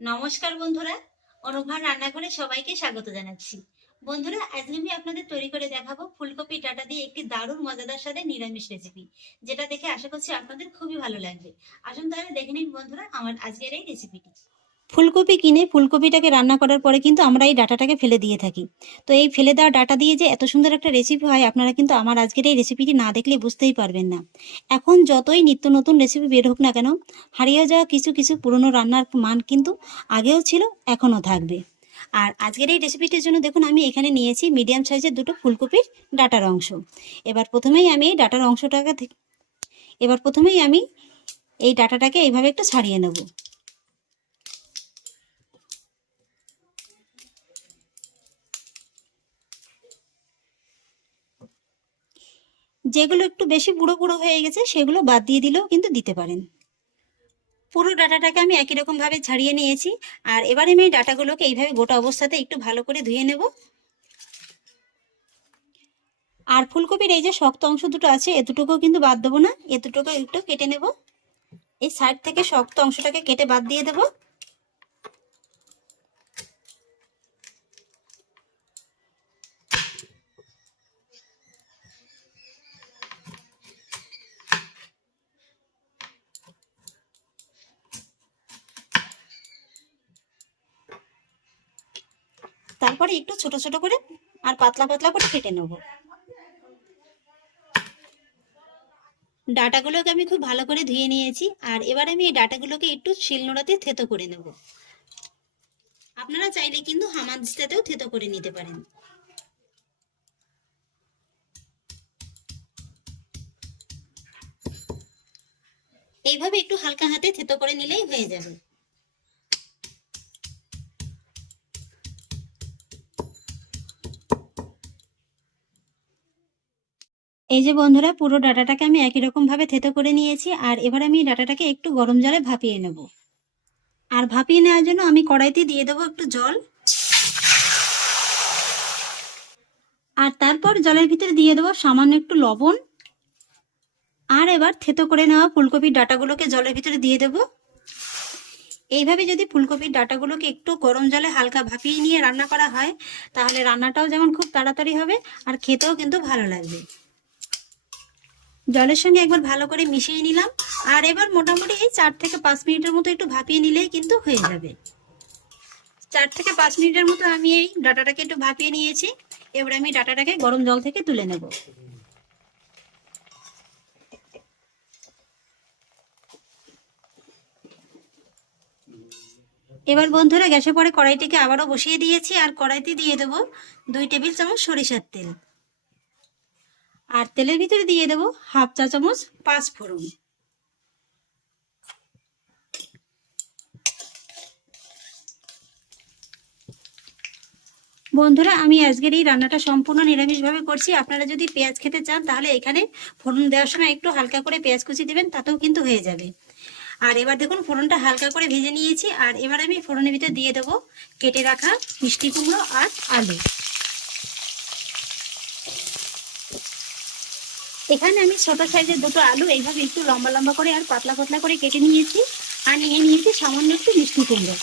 নমস্কার বন্ধুরা অনুভার রান্নাঘরে সবাইকে স্বাগত জানাচ্ছি। বন্ধুরা, আজকে আমি আপনাদের তৈরি করে দেখাবো ফুলকপি ডাটা দিয়ে একটি দারুণ মজাদার সাথে নিরামিষ রেসিপি যেটা দেখে আশা করছি আপনাদের খুবই ভালো লাগবে। আসুন তাহলে দেখে নিন বন্ধুরা, আমার আজকের এই রেসিপিটি ফুলকপি কিনে ফুলকপিটাকে রান্না করার পরে কিন্তু আমরা এই ডাটাটাকে ফেলে দিয়ে থাকি। তো এই ফেলে দেওয়া ডাটা দিয়ে যে এত সুন্দর একটা রেসিপি হয়, আপনারা কিন্তু আমার আজকের এই রেসিপিটি না দেখলে বুঝতেই পারবেন না। এখন যতই নিত্য নতুন রেসিপি বের হোক না কেন, হারিয়ে যাওয়া কিছু কিছু পুরনো রান্নার মান কিন্তু আগেও ছিল, এখনও থাকবে। আর আজকের এই রেসিপিটির জন্য দেখুন, আমি এখানে নিয়েছি মিডিয়াম সাইজের দুটো ফুলকপির ডাটার অংশ। এবার প্রথমেই আমি এই ডাটার অংশটাকে এবার প্রথমেই আমি এই ডাটাটাকে এইভাবে একটু ছাড়িয়ে নেব। যেগুলো একটু বেশি বুড়ো বুড়ো হয়ে গেছে, সেগুলো বাদ দিয়ে দিলেও কিন্তু দিতে পারেন। পুরো ডাটাটাকে আমি একই রকম ভাবে ছাড়িয়ে নিয়েছি, আর এবারে আমি এই ডাটাগুলোকে এইভাবে গোটা অবস্থাতে একটু ভালো করে ধুয়ে নেব। আর ফুলকপির এই যে শক্ত অংশ দুটো আছে এ কিন্তু বাদ দেবো না এ একটু কেটে নেব। এই সাইড থেকে শক্ত অংশটাকে কেটে বাদ দিয়ে দেবো। তারপরে একটু ছোট ছোট করে আর পাতলা পাতলা করে কেটে নেব। ডাটাগুলোকে আমি খুব ভালো করে ধুয়ে নিয়েছি আর এবার আমি এই ডাটাগুলোকে একটু শিলনোড়াতে থেতো করে নেব। আপনারা চাইলে কিন্তু হামাদিস্তাতেও থেতো করে নিতে পারেন। এইভাবে একটু হালকা হাতে থেতো করে নিলেই হয়ে যাবে। এই যে বন্ধুরা, পুরো ডাটাটাকে আমি একই রকম ভাবে থেতো করে নিয়েছি, আর এবার আমি ডাটাটাকে একটু গরম জলে ভাপিয়ে নেব। আর ভাপিয়ে নেওয়ার জন্য আমি কড়াইতে দিয়ে দেবো একটু জল। আর তারপর জলের ভিতরে দিয়ে দেবো সামান্য একটু লবণ। আর এবার থেতো করে নেওয়া ফুলকপির ডাটাগুলোকে জলের ভিতরে দিয়ে দেবো। এইভাবে যদি ফুলকপির ডাটাগুলোকে একটু গরম জলে হালকা ভাপিয়ে নিয়ে রান্না করা হয়, তাহলে রান্নাটাও যেমন খুব তাড়াতাড়ি হবে, আর খেতেও কিন্তু ভালো লাগবে। জলের সঙ্গে একবার ভালো করে মিশিয়ে নিলাম। আর এবার মোটামুটি এই চার থেকে পাঁচ মিনিটের মতো একটু ভাপিয়ে নিলেই কিন্তু হয়ে যাবে। চার থেকে পাঁচ মিনিটের মতো আমি এই ডাটাটাকে একটু ভাপিয়ে নিয়েছি। এবার আমি ডাটাটাকে গরম জল থেকে তুলে নেব। এবার বন্ধুরা গ্যাসে পরে কড়াইটিকে আবারও বসিয়ে দিয়েছি। আর কড়াইতে দিয়ে দেবো দুই টেবিল চামচ সরিষার তেল। আর তেলের ভিতরে দিয়ে দেবো হাফ চা চামচ পাঁচ ফোড়ন। বন্ধুরা, আমি আজকের এই রান্নাটা সম্পূর্ণ নিরামিষভাবে করছি। আপনারা যদি পেঁয়াজ খেতে চান, তাহলে এখানে ফোড়ন দেওয়ার সময় একটু হালকা করে পেঁয়াজ কুচি দেবেন, তাতেও কিন্তু হয়ে যাবে। আর এবার দেখুন, ফোড়নটা হালকা করে ভেজে নিয়েছি। আর এবার আমি ফোড়নের ভিতরে দিয়ে দেবো কেটে রাখা মিষ্টি কুমড়ো আর আলু। এখানে আমি ছোট সাইজের দুটো আলু এইভাবে একটু লম্বা লম্বা করে আর পাতলা পাতলা করে কেটে নিয়েছি। আর নিয়ে নিয়েছি সামান্য একটু মিষ্টি কুমড়ো।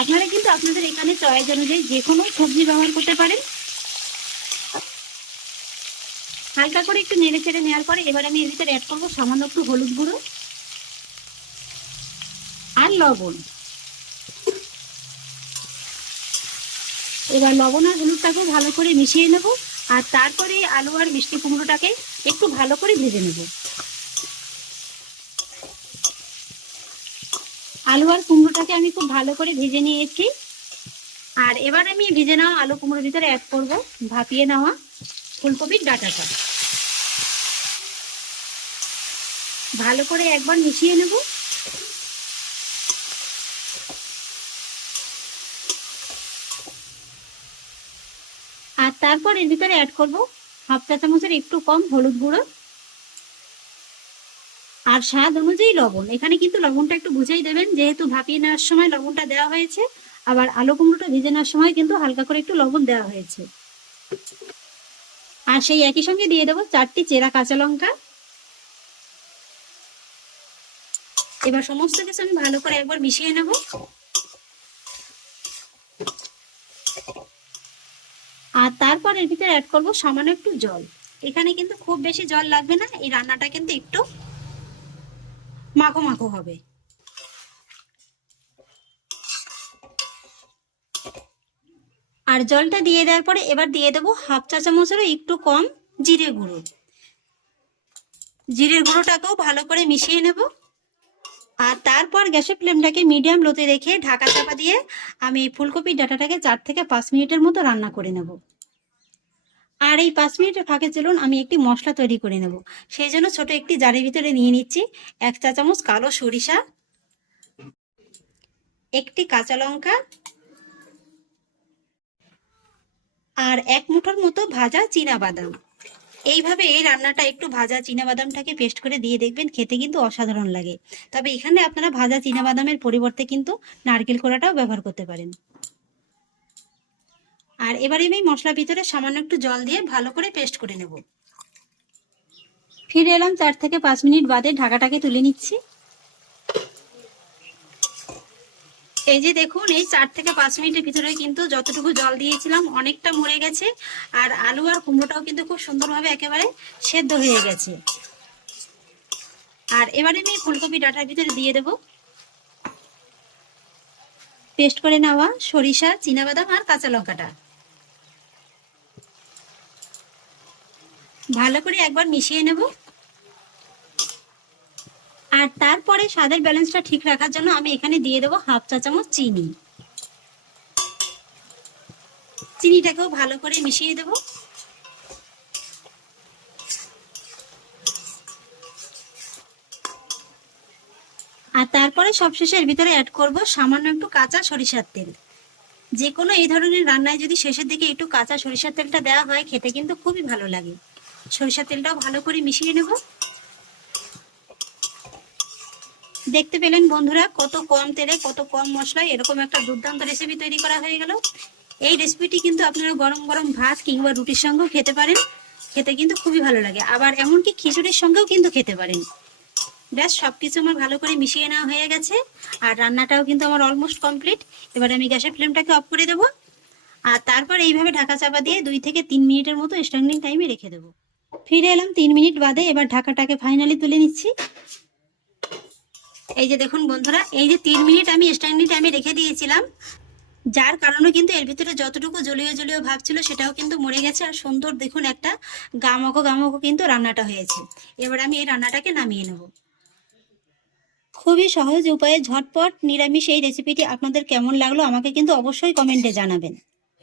আপনারা কিন্তু আপনাদের এখানে চয়েস অনুযায়ী যে কোনো সবজি ব্যবহার করতে পারেন। হালকা করে একটু নেড়ে চেড়ে নেওয়ার পরে এবার আমি এর ভিতরে অ্যাড করব সামান্য একটু হলুদ গুঁড়ো আর লবণ। এবার লবণ আর হলুদটাকে ভালো করে মিশিয়ে নেব। আর তারপরে আলু আর মিষ্টি কুমড়োটাকে একটু ভালো করে ভেজে নেব। আলু আর কুমড়োটাকে আমি খুব ভালো করে ভেজে নিয়েছি। আর এবার আমি ভেজে নেওয়া আলু কুমড়োর ভিতরে অ্যাড করব ভাপিয়ে নেওয়া ফুলকপির ডাটাটা। ভালো করে একবার মিশিয়ে নেব। আর তারপর এর ভিতরে অ্যাড করব হাফ চা চামচের একটু কম হলুদ গুঁড়ো আর স্বাদ অনুযায়ী লবণ। এখানে কিন্তু লবণটা একটু বুঝেই দেবেন, যেহেতু ভাপিয়ে নেওয়ার সময় লবণটা দেওয়া হয়েছে, আবার আলু কুমড়োটা ভেজে নেওয়ার সময় কিন্তু হালকা করে একটু লবণ দেওয়া হয়েছে। আর সেই একই সঙ্গে দিয়ে দেবো চারটি চেরা কাঁচা লঙ্কা। এবার সমস্ত কিছু আমি ভালো করে একবার মিশিয়ে নেব। তারপর এর ভিতরে অ্যাড করব সামান্য একটু জল। এখানে কিন্তু খুব বেশি জল লাগবে না, এই রান্নাটা কিন্তু একটু মাখো মাখো হবে। আর জলটা দিয়ে দেওয়ার পরে এবার দিয়ে দেবো হাফ চা চামচেরও একটু কম জিরে গুঁড়ো। জিরের গুঁড়োটাকেও ভালো করে মিশিয়ে নেব। আর তারপর গ্যাসের ফ্লেমটাকে মিডিয়াম লোতে রেখে ঢাকা চাপা দিয়ে আমি এই ফুলকপির ডাটাটাকে চার থেকে পাঁচ মিনিটের মতো রান্না করে নেব। আর এই পাঁচ মিনিটের ফাঁকে চলুন, আমি একটি মশলা তৈরি করে নেব। সেই জন্য ছোট একটি জারের ভিতরে নিয়ে নিচ্ছি এক চা চামচ কালো সরিষা, একটি কাঁচা লঙ্কা আর এক মুঠোর মতো ভাজা চীনা বাদাম। এইভাবে এই রান্নাটা একটু ভাজা চীনা বাদামটাকে পেস্ট করে দিয়ে দেখবেন খেতে কিন্তু অসাধারণ লাগে। তবে এখানে আপনারা ভাজা চীনা বাদামের পরিবর্তে কিন্তু নারকেল কোড়াটাও ব্যবহার করতে পারেন। আর এবারে আমি মশলার ভিতরে সামান্য একটু জল দিয়ে ভালো করে পেস্ট করে নেব। ফিরে এলাম চার থেকে পাঁচ মিনিট বাদে ঢাকাটাকে তুলে নিচ্ছি। এই যে দেখুন, এই চার থেকে পাঁচ মিনিটের ভিতরে কিন্তু যতটুকু জল দিয়েছিলাম অনেকটা মরে গেছে আর আলু আর কুমড়োটাও কিন্তু খুব সুন্দরভাবে একেবারে সেদ্ধ হয়ে গেছে। আর এবারে আমি ফুলকপি ডাটার ভিতরে দিয়ে দেব। পেস্ট করে নেওয়া সরিষা বাদাম আর কাঁচা লঙ্কাটা। ভালো করে একবার মিশিয়ে নেব। আর তারপরে স্বাদের ব্যালেন্সটা ঠিক রাখার জন্য আমি এখানে দিয়ে দেবো হাফ চা চামচ চিনি। চিনিটাকেও ভালো করে মিশিয়ে দেব। আর তারপরে সবশেষে এর ভিতরে অ্যাড করব সামান্য একটু কাঁচা সরিষার তেল। যে কোনো এই ধরনের রান্নায় যদি শেষের দিকে একটু কাঁচা সরিষার তেলটা দেওয়া হয়, খেতে কিন্তু খুবই ভালো লাগে। সরিষার তেলটাও ভালো করে মিশিয়ে নেব। দেখতে পেলেন বন্ধুরা কত কম তেলে, কত কম মশলায় এরকম একটা দুর্দান্ত রেসিপি তৈরি করা হয়ে গেল। এই রেসিপিটি কিন্তু আপনারা গরম গরম ভাত কিংবা রুটির সঙ্গেও খেতে পারেন। খেতে কিন্তু খুবই ভালো লাগে। আবার এমনকি খিচুড়ির সঙ্গেও কিন্তু খেতে পারেন। ব্যাস সব কিছু আমার ভালো করে মিশিয়ে নেওয়া হয়ে গেছে। আর রান্নাটাও কিন্তু আমার অলমোস্ট কমপ্লিট এবার আমি গ্যাসের ফ্লেমটাকে অফ করে দেবো। আর তারপর এইভাবে ঢাকা চাপা দিয়ে দুই থেকে তিন মিনিটের মতো স্ট্যান্ডিং টাইমে রেখে দেবো। ফিরে এলাম তিন মিনিট বাদে, এবার ঢাকাটাকে ফাইনালি তুলে নিচ্ছি। এই যে দেখুন বন্ধুরা, এই যে তিন মিনিট আমি স্ট্যান্ডিং টাইমে রেখে দিয়েছিলাম, যার কারণে কিন্তু এর ভিতরে যতটুকু জলীয় জলীয় ভাব ছিল সেটাও কিন্তু মরে গেছে। আর সুন্দর দেখুন একটা গামকো গামকো কিন্তু রান্নাটা হয়েছে। এবার আমি এই রান্নাটাকে নামিয়ে নেব। খুবই সহজ উপায়ে ঝটপট নিরামিষ এই রেসিপিটি আপনাদের কেমন লাগল আমাকে কিন্তু অবশ্যই কমেন্টে জানাবেন।